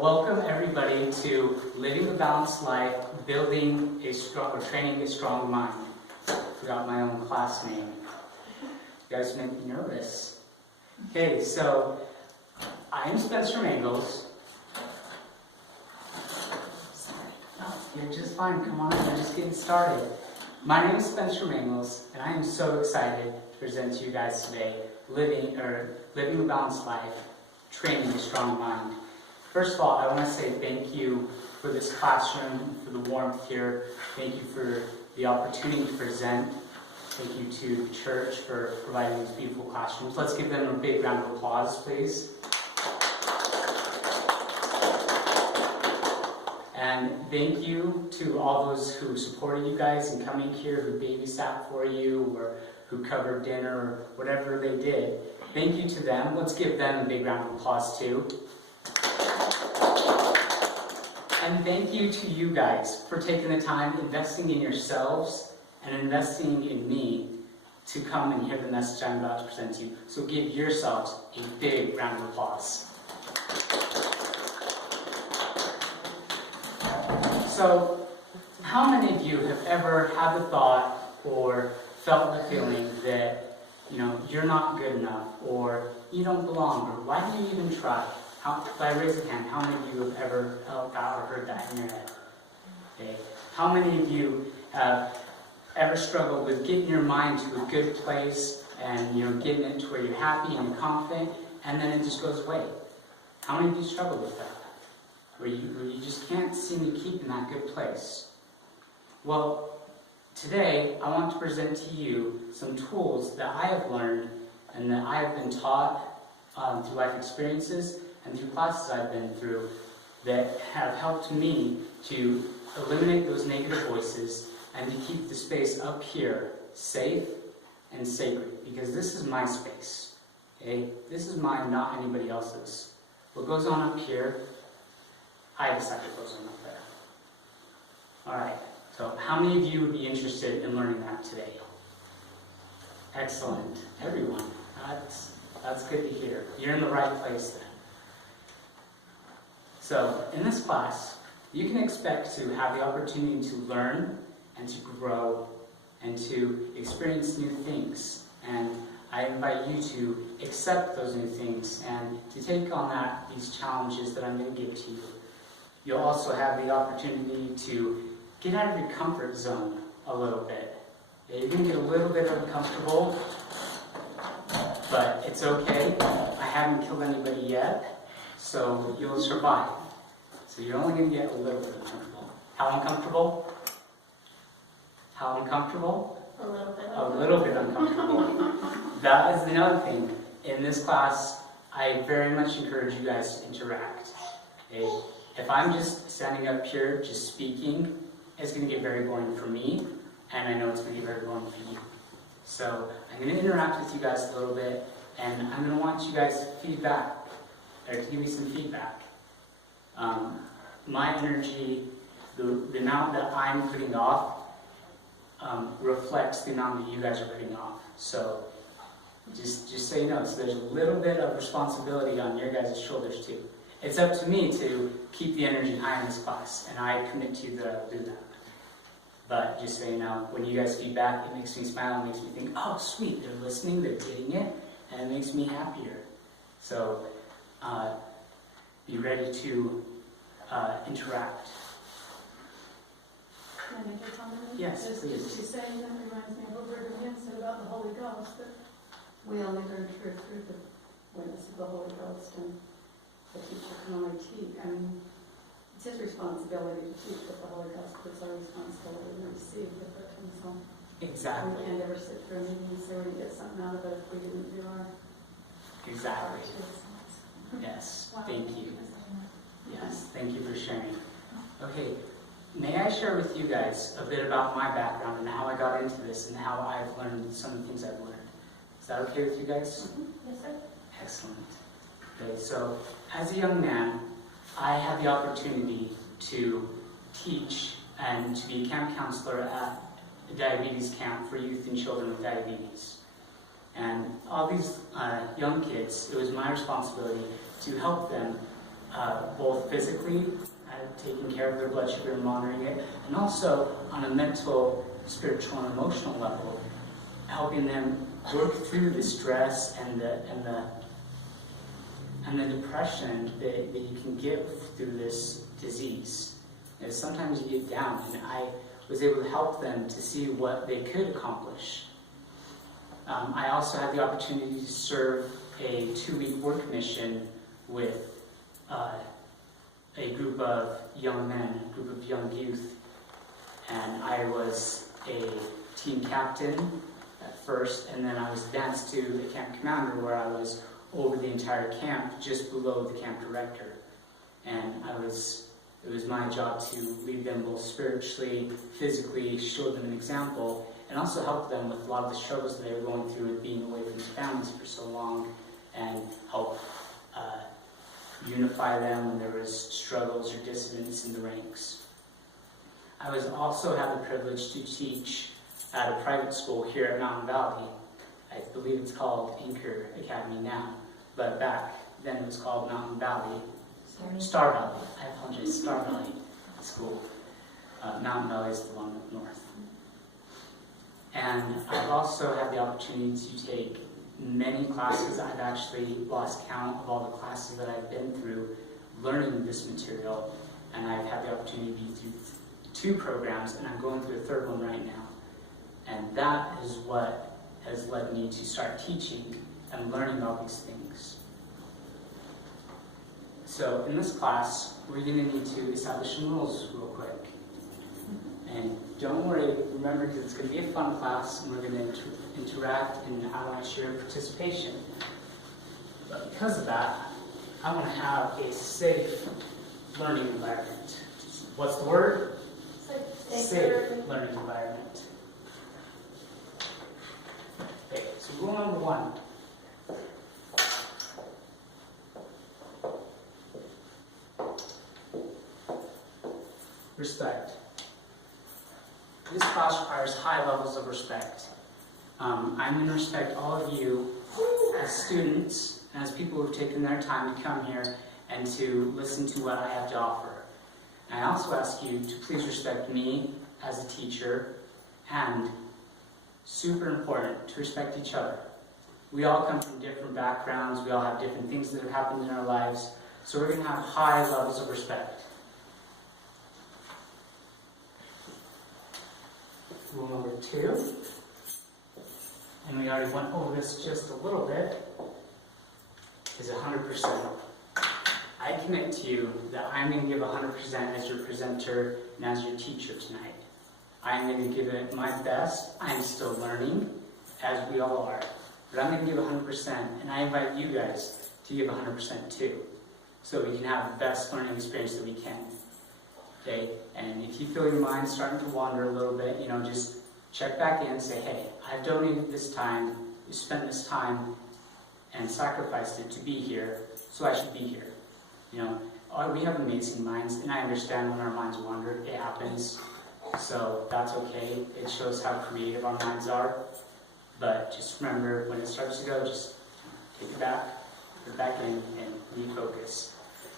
welcome everybody to Living a Balanced Life, Training a Strong Mind. Forgot my own class name. You guys make me nervous. Okay, so I am Spencer Mangles. You're just fine, come on in, we're just getting started. My name is Spencer Mangles, and I am so excited to present to you guys today, Living a Balanced Life, Training a Strong Mind. First of all, I want to say thank you for this classroom, for the warmth here. Thank you for the opportunity to present. Thank you to the church for providing these beautiful classrooms. Let's give them a big round of applause, please. And thank you to all those who supported you guys in coming here, who babysat for you, or who covered dinner, or whatever they did. Thank you to them. Let's give them a big round of applause too. And thank you to you guys for taking the time, investing in yourselves, and investing in me to come and hear the message I'm about to present to you. So give yourselves a big round of applause. So, how many of you have ever had the thought or felt the feeling that, you're not good enough, or you don't belong, or why do you even try? If I raise a hand, how many of you have ever felt that or heard that in your head? Okay. How many of you have ever struggled with getting your mind to a good place and you're getting it to where you're happy and confident, and then it just goes away? How many of you struggle with that? Where you just can't seem to keep in that good place? Well, today I want to present to you some tools that I have learned and that I have been taught through life experiences and through classes I've been through that have helped me to eliminate those negative voices and to keep the space up here safe and sacred, because this is my space. Okay? This is mine, not anybody else's. What goes on up here, I decide what goes on up there. Alright, so how many of you would be interested in learning that today? Excellent. Everyone. That's good to hear. You're in the right place then. So, in this class, you can expect to have the opportunity to learn and to grow and to experience new things. And I invite you to accept those new things and to take on these challenges that I'm going to give to you. You'll also have the opportunity to get out of your comfort zone a little bit. You're going to get a little bit uncomfortable, but it's okay. I haven't killed anybody yet, so you'll survive. So you're only going to get a little bit uncomfortable. How uncomfortable? How uncomfortable? A little bit. A little bit uncomfortable. That is another thing. In this class, I very much encourage you guys to interact. Okay? If I'm just standing up here, just speaking, it's going to get very boring for me, and I know it's going to get very boring for you. So I'm going to interact with you guys a little bit, and I'm going to want you guys to give me some feedback. My energy, the amount that I'm putting off, reflects the amount that you guys are putting off. So just so you know, so there's a little bit of responsibility on your guys' shoulders too. It's up to me to keep the energy high in this class, and I commit to do that. But just so you know, when you guys feedback, it makes me smile, it makes me think, oh sweet, they're listening, they're getting it, and it makes me happier. So be ready to interact. Can I make a comment? Yes, please. She's saying that reminds me of what Brigham Young said about the Holy Ghost, that we only learn truth through the witness of the Holy Ghost, and the teacher can only teach. I mean, it's his responsibility to teach, but the Holy Ghost puts our responsibility to receive the from him. Exactly. We can't ever sit through a meeting and say we're going to get something out of it if we didn't do our Exactly. part. Yes, thank you. Yes, thank you for sharing. Okay, may I share with you guys a bit about my background and how I got into this and how I've learned some of the things I've learned. Is that okay with you guys? Yes, sir. Excellent. Okay, so as a young man, I had the opportunity to teach and to be a camp counselor at a diabetes camp for youth and children with diabetes. And all these young kids, it was my responsibility to help them both physically, taking care of their blood sugar and monitoring it, and also on a mental, spiritual, and emotional level, helping them work through the stress and the depression that you can get through this disease. And sometimes you get down, and I was able to help them to see what they could accomplish. I also had the opportunity to serve a 2-week work mission with a group of young men, a group of young youth, and I was a team captain at first, and then I was advanced to a camp commander where I was over the entire camp, just below the camp director. And it was my job to lead them both spiritually, physically, show them an example, and also help them with a lot of the struggles that they were going through with being away from their families for so long, and help unify them when there was struggles or dissidence in the ranks. I was also had the privilege to teach at a private school here at Mountain Valley. I believe it's called Anchor Academy now, but back then it was called Mountain Valley. Star Valley. I apologize, Star Valley School. Mountain Valley is the one up north. And I've also had the opportunity to take many classes. I've actually lost count of all the classes that I've been through learning this material, and I've had the opportunity to be through 2 programs, and I'm going through a 3rd one right now. And that is what has led me to start teaching and learning all these things. So in this class, we're going to need to establish some rules real quick. And don't worry, remember, because it's going to be a fun class, and we're going to interact, and I want to share participation. But because of that, I want to have a safe learning environment. What's the word? Safe learning environment. Okay, so rule number 1. Respect. This class requires high levels of respect. I'm going to respect all of you as students and as people who have taken their time to come here and to listen to what I have to offer. And I also ask you to please respect me as a teacher, and super important, to respect each other. We all come from different backgrounds, we all have different things that have happened in our lives, so we're going to have high levels of respect. Rule number 2, and we already went over this just a little bit, is 100%. I commit to you that I'm going to give 100% as your presenter and as your teacher tonight. I'm going to give it my best. I'm still learning, as we all are, but I'm going to give 100%, and I invite you guys to give 100% too, so we can have the best learning experience that we can. Okay, and if you feel your mind starting to wander a little bit, just check back in and say, hey, I've donated this time, you spent this time and sacrificed it to be here, so I should be here. We have amazing minds, and I understand when our minds wander, it happens, so that's okay. It shows how creative our minds are, but just remember, when it starts to go, just take it back, put it back in, and refocus.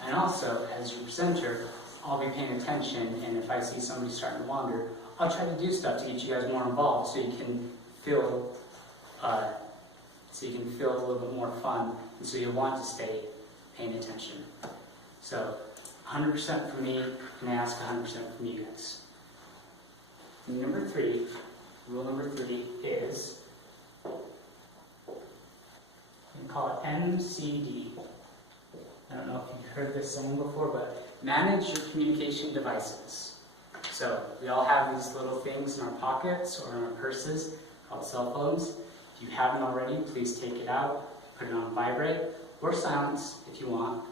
And also, as your presenter, I'll be paying attention, and if I see somebody starting to wander, I'll try to do stuff to get you guys more involved, so you can feel a little bit more fun, and so you'll want to stay paying attention. So, 100% from me, and I ask 100% from you guys. Number 3, rule number 3 is, we call it MCD. I don't know if you've heard this saying before, but manage your communication devices. So we all have these little things in our pockets or in our purses called cell phones. If you haven't already, please take it out, put it on vibrate, or silence if you want.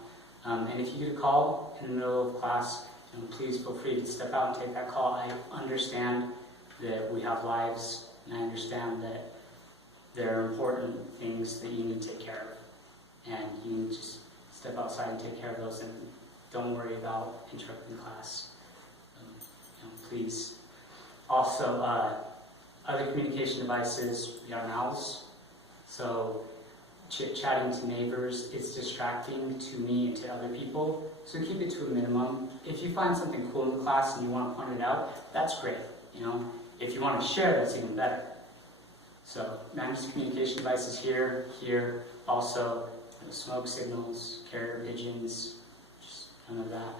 And if you get a call in the middle of class, please feel free to step out and take that call. I understand that we have lives, and I understand that there are important things that you need to take care of. And you need to just step outside and take care of those, and don't worry about interrupting class. Please. Also, other communication devices, we have mouths. So chit-chatting to neighbors. It's distracting to me and to other people, so keep it to a minimum. If you find something cool in the class and you want to point it out, that's great. If you want to share, that's even better. So manage the communication devices here, also smoke signals, carrier pigeons, just none of that.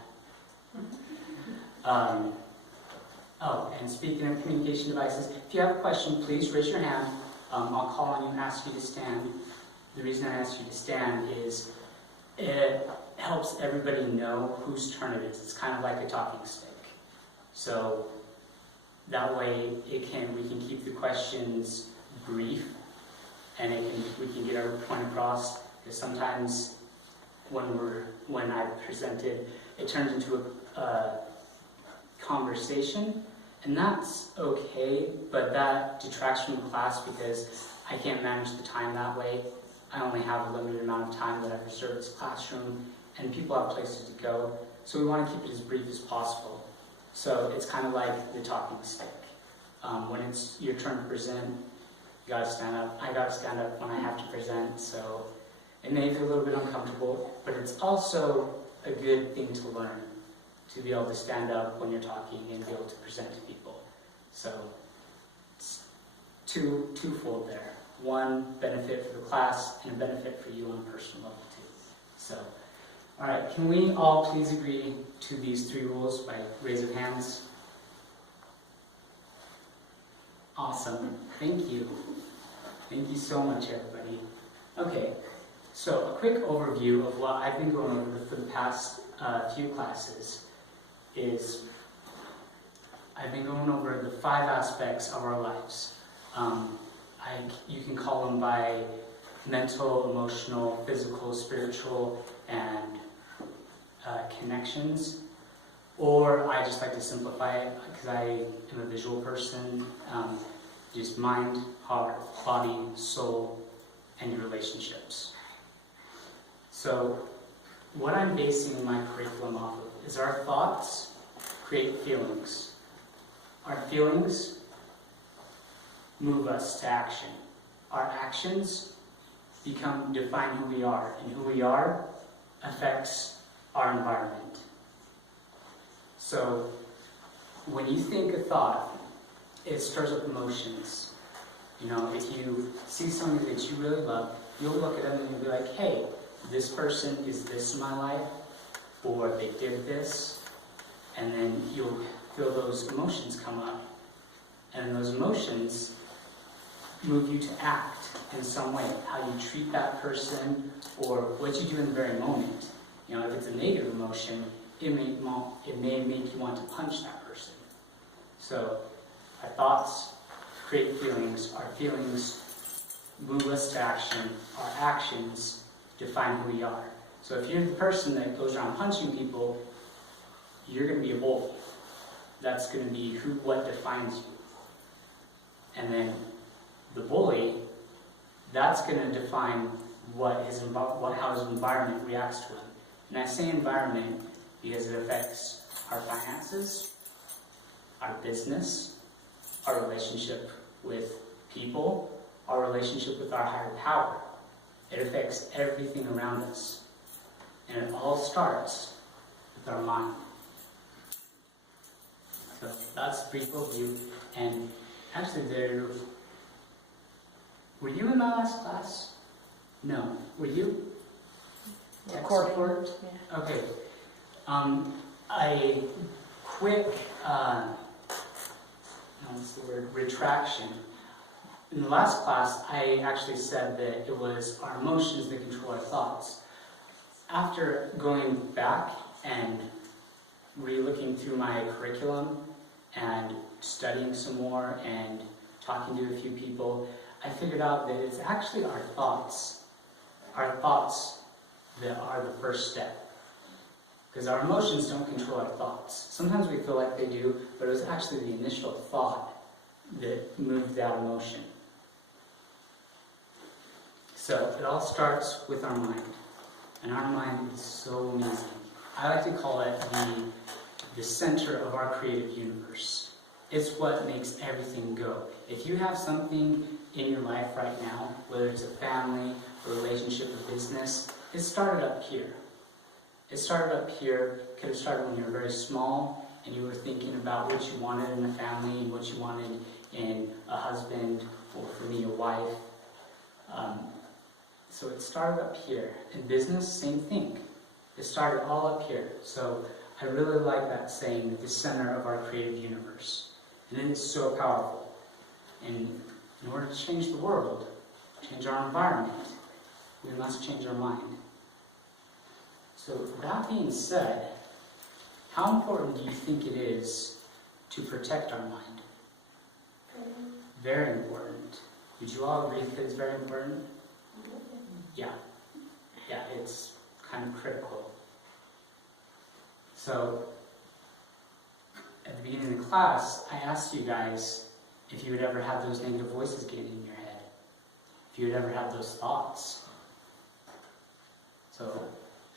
And speaking of communication devices, if you have a question, please raise your hand. I'll call on you and ask you to stand. The reason I ask you to stand is it helps everybody know whose turn it is. It's kind of like a talking stick. So that way we can keep the questions brief, and we can get our point across. Because sometimes when I presented, it turns into a conversation, and that's okay, but that detracts from the class because I can't manage the time that way. I only have a limited amount of time that I've reserved this classroom, and people have places to go, so we want to keep it as brief as possible. So it's kind of like the talking stick. When it's your turn to present, you gotta stand up. I gotta stand up when I have to present, so it may feel a little bit uncomfortable, but it's also a good thing to learn, to be able to stand up when you're talking and be able to present to people. So it's twofold there. One, benefit for the class, and a benefit for you on a personal level too. So, all right, can we all please agree to these 3 rules by raise of hands? Awesome, thank you. Thank you so much, everybody. Okay, so a quick overview of what I've been going over for the past few classes is I've been going over the 5 aspects of our lives. You can call them by mental, emotional, physical, spiritual, and connections. Or I just like to simplify it because I am a visual person. Just mind, heart, body, soul, and your relationships. So what I'm basing my curriculum off of is our thoughts create feelings. Our feelings move us to action. Our actions define who we are, and who we are affects our environment. So when you think a thought, it stirs up emotions. If you see somebody that you really love, you'll look at them and you'll be like, hey, this person is this in my life, or they did this, and then you'll feel those emotions come up. And those emotions move you to act in some way, how you treat that person, or what you do in the very moment. If it's a negative emotion, it may make you want to punch that person. So our thoughts create feelings, our feelings move us to action, our actions define who we are. So if you're the person that goes around punching people, you're going to be a bully. That's going to be what defines you. And then the bully, that's going to define how his environment reacts to him. And I say environment because it affects our finances, our business, our relationship with people, our relationship with our higher power. It affects everything around us. And it all starts with our mind. So that's a brief overview. And actually were you in my last class? No. Were you? Recording. Yeah. Okay. A quick, what's the word? Retraction. In the last class, I actually said that it was our emotions that control our thoughts. After going back and re-looking through my curriculum and studying some more and talking to a few people, I figured out that it's actually our thoughts that are the first step. Because our emotions don't control our thoughts. Sometimes we feel like they do, but it was actually the initial thought that moved that emotion. So it all starts with our mind. And our mind is so amazing. I like to call it the center of our creative universe. It's what makes everything go. If you have something in your life right now, whether it's a family, a relationship, a business, it started up here. It started up here, could have started when you were very small and you were thinking about what you wanted in a family and what you wanted in a husband, or for me, a wife. So it started up here. In business, same thing. It started all up here. So I really like that saying, the center of our creative universe. And it is so powerful. And in order to change the world, change our environment, we must change our mind. So that being said, how important do you think it is to protect our mind? Very important. Would you all agree that it's very important? Yeah. Yeah, it's kind of critical. So, at the beginning of the class, I asked you guys if you would ever have those negative voices getting in your head. If you would ever have those thoughts. So,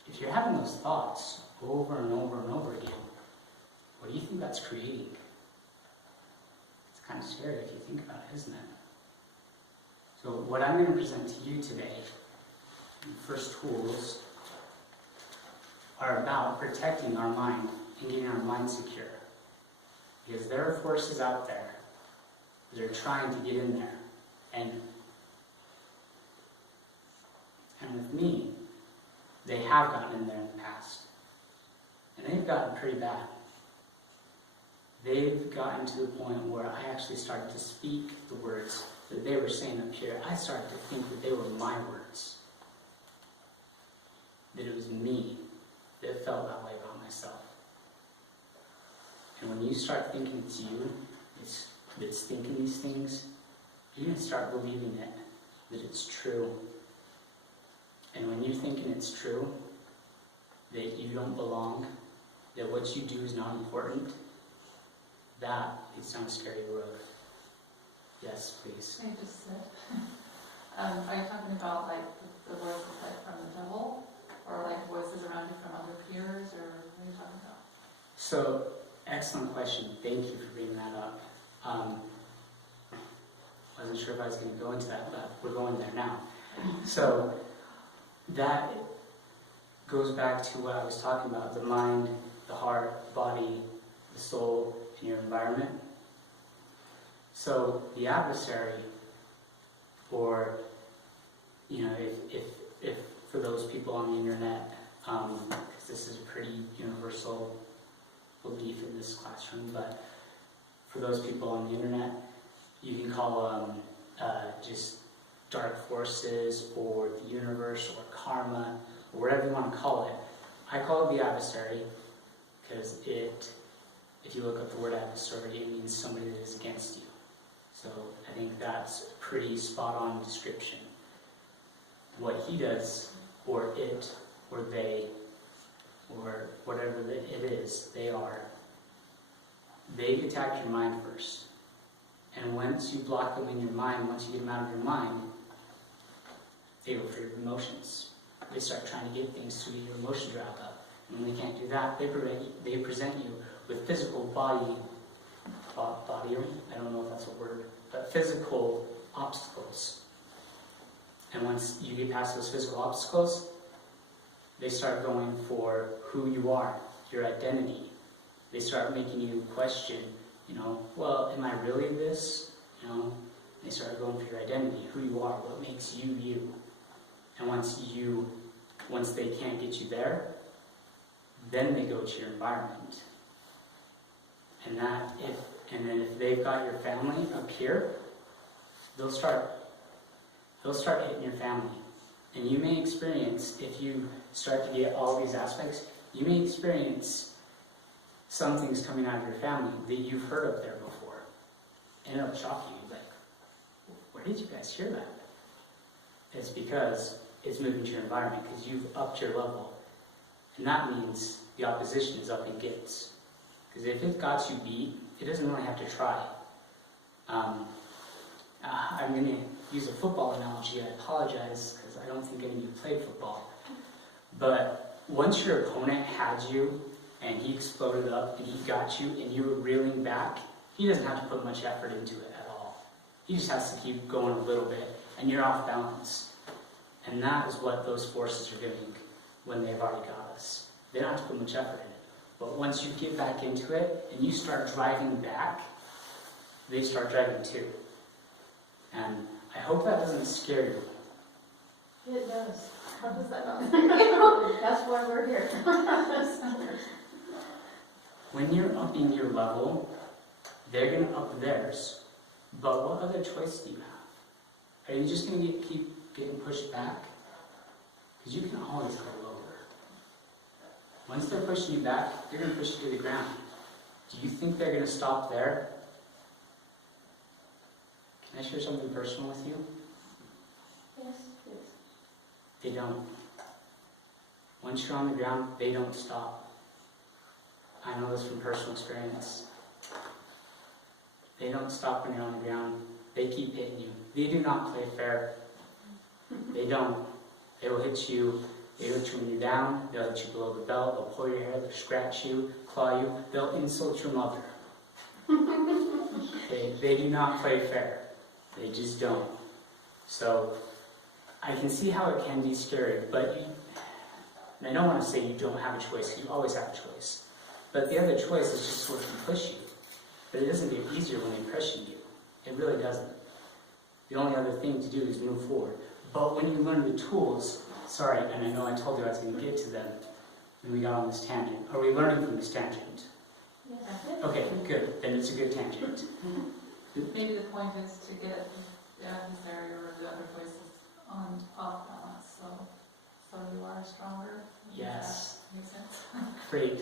if you're having those thoughts over and over and over again, what do you think that's creating? It's kind of scary if you think about it, isn't it? So what I'm going to present to you today, the first tools, are about protecting our mind and getting our mind secure. Because there are forces out there that are trying to get in there. And with me, they have gotten in there in the past. And they've gotten pretty bad. They've gotten to the point where I actually started to speak the words that they were saying up here. I started to think that they were my words. That it was me that felt that way about myself. And when you start thinking it's you, that's thinking these things, you're going to start believing it, that it's true. And when you're thinking it's true, that you don't belong, that what you do is not important, that leads down a scary road. Yes, please. I just said, are you talking about like the voices like from the devil, or like voices around you from other peers, or what are you talking about? So, excellent question. Thank you for bringing that up. Wasn't sure if I was going to go into that, but we're going there now. So, that goes back to what I was talking about, the mind, the heart, the body, the soul, and your environment. So the adversary, or, you know, if for those people on the internet, because this is a pretty universal belief in this classroom, but for those people on the internet, you can call just dark forces, or the universe, or karma, or whatever you want to call it. I call it the adversary, because if you look up the word adversary, it means somebody that is against you. So I think that's a pretty spot-on description. What he does, or it, or they, or whatever it is, they attack your mind first. And once you block them in your mind, once you get them out of your mind, they go for your emotions. They start trying to get things to get your emotions riled up. And when they can't do that, they present you with physical body, I don't know if that's a word, but physical obstacles. And once you get past those physical obstacles, they start going for who you are, your identity. They start making you question, well, am I really this? They start going for your identity, who you are, what makes you you. And once they can't get you there, then they go to your environment. And then if they've got your family up here, they'll start hitting your family. And you may experience, if you start to get all these aspects, you may experience some things coming out of your family that you've heard of there before. And it'll shock you, like, where did you guys hear that? It's because it's moving to your environment, because you've upped your level. And that means the opposition is up in gets. Because if it got you beat, it doesn't really have to try. I'm going to use a football analogy. I apologize, because I don't think any of you played football. But once your opponent had you, and he exploded up, and he got you, and you were reeling back, he doesn't have to put much effort into it at all. He just has to keep going a little bit, and you're off balance. And that is what those forces are doing when they've already got us. They don't have to put much effort in it. But once you get back into it, and you start driving back, they start driving too. And I hope that doesn't scare you. It does. How does that not? That's why we're here. When you're upping your level, they're going to up theirs. But what other choice do you have? Are you just going to keep getting pushed back? Because you can always go lower. Once they're pushing you back, they're going to push you to the ground. Do you think they're going to stop there? Can I share something personal with you? Yes, yes. They don't. Once you're on the ground, they don't stop. I know this from personal experience. They don't stop when you're on the ground. They keep hitting you. They do not play fair. They don't. They will hit you. They'll hit you when you're down. They'll hit you below the belt. They'll pull your hair. They'll scratch you, claw you. They'll insult your mother. They do not play fair. They just don't. So I can see how it can be scary, but and I don't want to say you don't have a choice. You always have a choice. But the other choice is just sort of push you. But it doesn't get easier when they're pushing you. It really doesn't. The only other thing to do is move forward. But when you learn the tools, sorry, and I know I told you I was going to get to them, and we got on this tangent. Are we learning from this tangent? Yes. Okay, good. Then it's a good tangent. Maybe the point is to get the adversary or the other voices off balance, so you are stronger. Yes. Makes sense. Great.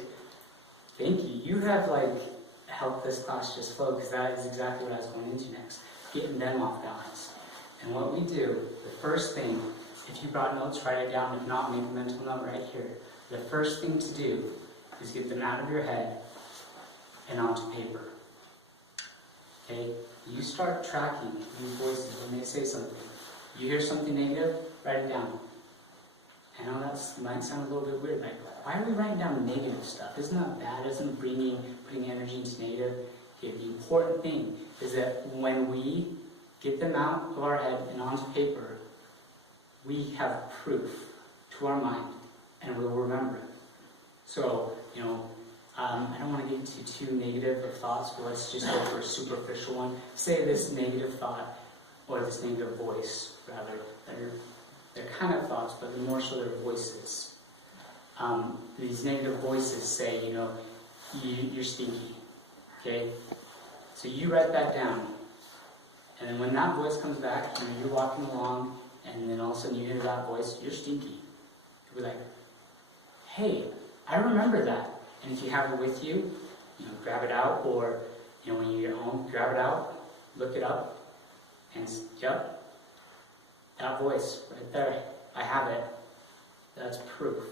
Thank you. You have helped this class just flow, because that is exactly what I was going into next. Getting them off balance. And what we do, the first thing, if you brought notes, write it down. If not, make a mental note right here. The first thing to do is get them out of your head and onto paper. Okay? You start tracking these voices when they say something. You hear something negative, write it down. I know that might sound a little bit weird, why are we writing down negative stuff? Isn't that bad? Isn't putting energy into negative? Okay, the important thing is that when we get them out of our head and onto paper, we have proof to our mind, and we'll remember it. So, I don't want to get into too negative of thoughts, but let's just go for a superficial one. Say this negative thought, or this negative voice, rather. They're kind of thoughts, but more so they're voices. These negative voices say, you're stinky. Okay? So you write that down. And then when that voice comes back, you're walking along, and then all of a sudden you hear that voice, you're stinky. You'll be like, hey, I remember that. And if you have it with you, grab it out, or when you get home, grab it out, look it up, and yep, that voice right there, I have it. That's proof.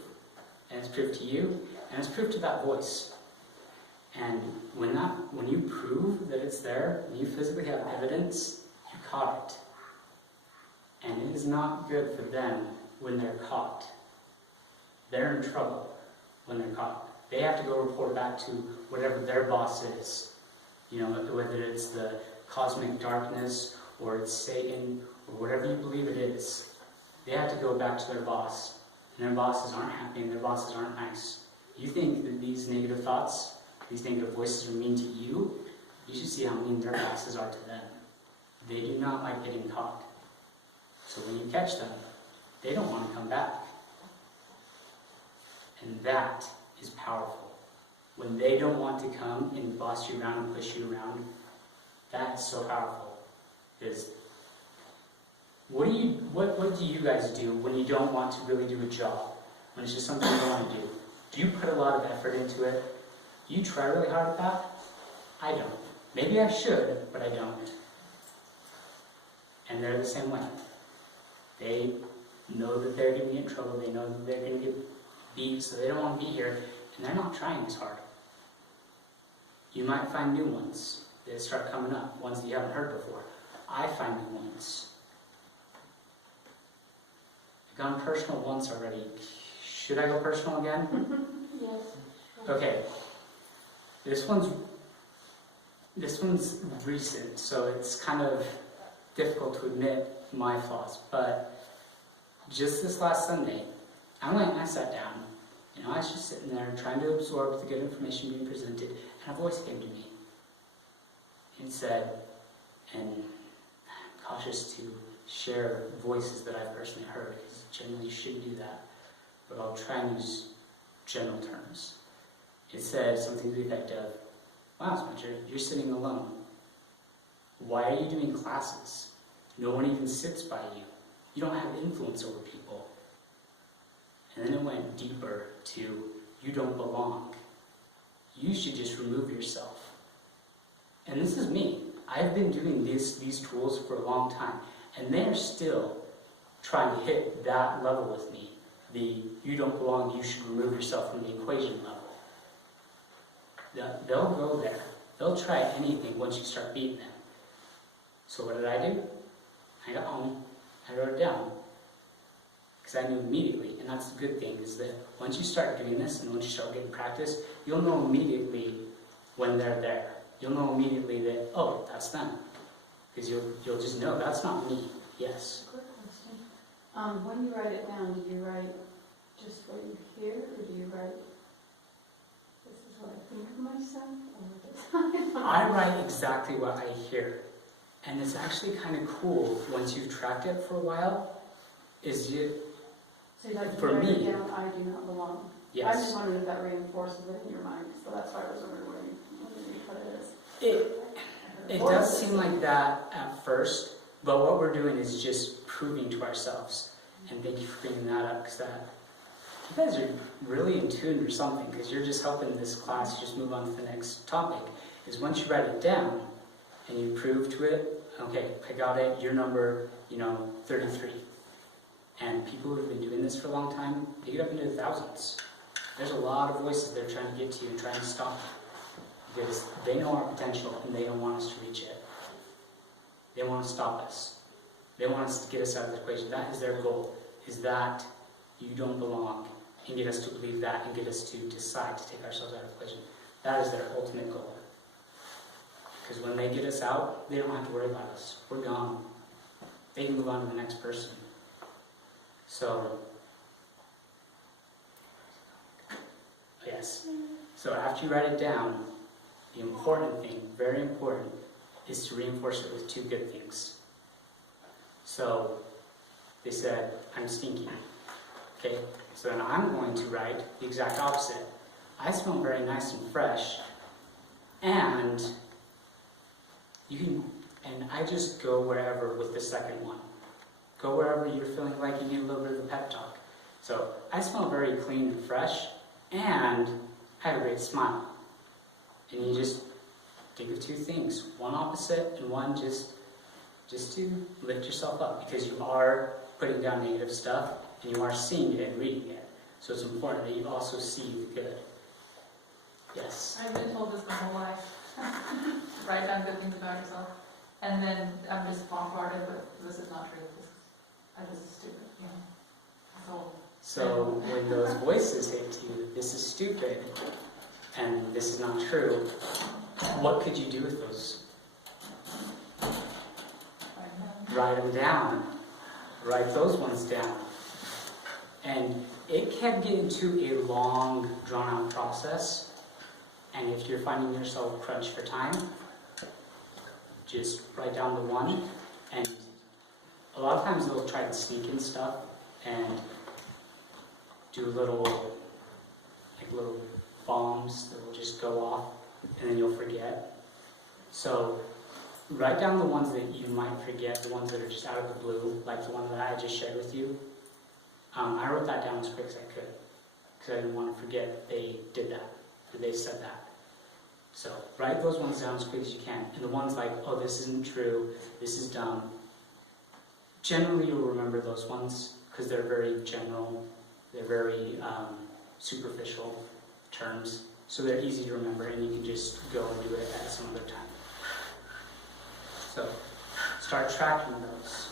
And it's proof to you, and it's proof to that voice. And when you prove that it's there, when you physically have evidence, you caught it. And it is not good for them when they're caught. They're in trouble when they're caught. They have to go report back to whatever their boss is. Whether it's the cosmic darkness, or it's Satan, or whatever you believe it is. They have to go back to their boss. And their bosses aren't happy, and their bosses aren't nice. You think that these negative thoughts, these negative voices are mean to you? You should see how mean their bosses are to them. They do not like getting caught. So when you catch them, they don't want to come back. And that is powerful. When they don't want to come and boss you around and push you around, that is so powerful. Because what do you guys do when you don't want to really do a job? When it's just something you don't want to do? Do you put a lot of effort into it? Do you try really hard at that? I don't. Maybe I should, but I don't. And they're the same way. They know that they're going to get in trouble. They know that they're going to get beat, so they don't want to be here. And they're not trying as hard. You might find new ones that start coming up, ones that you haven't heard before. I find new ones. I've gone personal once already. Should I go personal again? Yes. Okay. This one's this one's recent, so it's kind of difficult to admit my flaws, but just this last Sunday, I went and I sat down. I was just sitting there trying to absorb the good information being presented, and a voice came to me. It said, and I'm cautious to share voices that I've personally heard, because generally you shouldn't do that, but I'll try and use general terms. It said something to the effect of, wow, Spencer, you're sitting alone. Why are you doing classes? No one even sits by you. You don't have influence over people. And then it went deeper to, you don't belong. You should just remove yourself. And this is me. I've been doing these tools for a long time, and they're still trying to hit that level with me. The, you don't belong, you should remove yourself from the equation level. They'll go there. They'll try anything once you start beating them. So what did I do? I got home, I wrote it down. Because I knew immediately, and that's the good thing, is that once you start doing this, and once you start getting practice, you'll know immediately when they're there. You'll know immediately that, oh, that's them. Because you'll just know, that's not me. Yes. Quick question. When you write it down, do you write just what you hear, or do you write, this is what I think of myself, or this? I write exactly what I hear. And it's actually kind of cool, once you've tracked it for a while, is you, So you like to For write it me- down, I do not belong. I yes. just wondered if that reinforces it in your mind, so that's why I was wondering what it is. It does seem like that at first, but what we're doing is just proving to ourselves. And thank you for bringing that up, because you guys are really in tune or something, because you're just helping this class just move on to the next topic. Is once you write it down and you prove to it, okay, I got it, you're number, 33. And people who have been doing this for a long time, they get up into the thousands. There's a lot of voices they're trying to get to you and trying to stop you. Because they know our potential and they don't want us to reach it. They want to stop us. They want us to get us out of the equation. That is their goal, is that you don't belong, and get us to believe that, and get us to decide to take ourselves out of the equation. That is their ultimate goal. Because when they get us out, they don't have to worry about us. We're gone. They can move on to the next person. So, yes. So after you write it down, the important thing, very important, is to reinforce it with two good things. So, they said, I'm stinky. Okay, so then I'm going to write the exact opposite. I smell very nice and fresh, and I just go wherever with the second one. Go wherever you're feeling like you need a little bit of a pep talk. So, I smell very clean and fresh, and I have a great smile. And you just think of two things, one opposite and one just to lift yourself up, because you are putting down negative stuff and you are seeing it and reading it. So it's important that you also see the good. Yes? I've been told this my whole life. Write down good things about yourself. And then I'm just bombarded with, this is not true. I'm just stupid, So when those voices hit you, this is stupid and this is not true, what could you do with those? Write them down. Write those ones down. And it can get into a long, drawn-out process. And if you're finding yourself crunched for time, just write down the one. And a lot of times they'll try to sneak in stuff and do little bombs that will just go off, and then you'll forget. So write down the ones that you might forget, the ones that are just out of the blue, like the one that I just shared with you. I wrote that down as quick as I could, because I didn't want to forget that they did that, that they said that. So write those ones down as quick as you can. And the ones like, oh, this isn't true, this is dumb, generally you'll remember those ones, because they're very general, they're very superficial terms, so they're easy to remember, and you can just go and do it at some other time. So, start tracking those.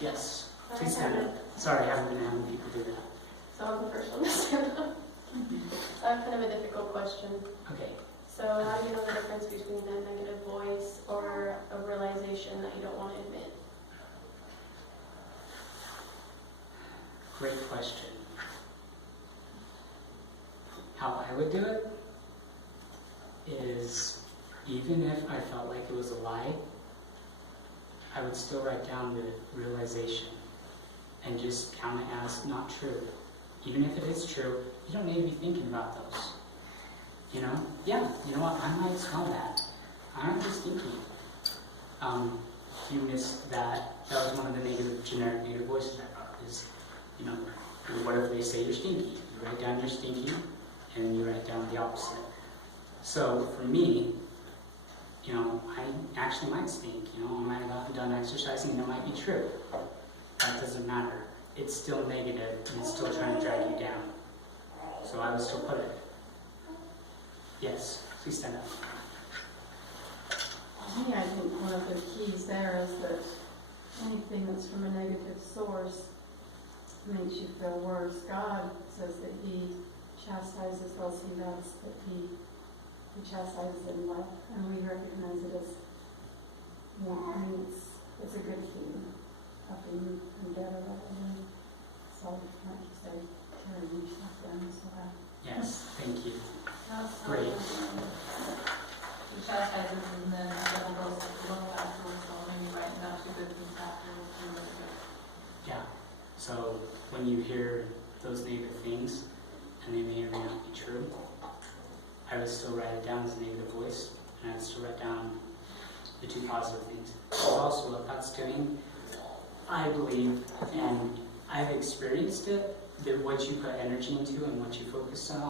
Yes, please stand up. Sorry, I haven't been having people do that. So I'm the first one to stand up. have kind of a difficult question. Okay. So how do you know the difference between a negative voice or a realization that you don't want to admit? Great question. How I would do it is, even if I felt like it was a lie, I would still write down the realization and just count it as not true. Even if it is true, you don't need to be thinking about those. You know? Yeah, you know what? I might smell that. I'm just thinking. You missed that. That was one of the generic negative voices I brought up is, you know, what if they say you're stinky? You write down you're stinky, and you write down the opposite. So for me, you know, I actually might stink. You know, I might have done exercising, and it might be true. That doesn't matter. It's still negative, and it's still trying to drag you down. So I would still put it. Yes, please stand up. I think one of the keys there is that anything that's from a negative source makes you feel worse. God says that He chastises those He loves, that He chastises in love, and we recognize it as, you know, I mean, it's a good thing of being better rather than, so like you say, tearing yourself down, so that. Yes, thank you. That's Great. The chastises and then the devil goes to look afterwards, so maybe writing down two good things afterwards. And really good. Yeah. So when you hear those negative things, and they may or may not be true, I would still write it down as a negative voice, and I would still write down the two positive things. Because also what that's doing, I believe, and I've experienced it, that what you put energy into and what you focus on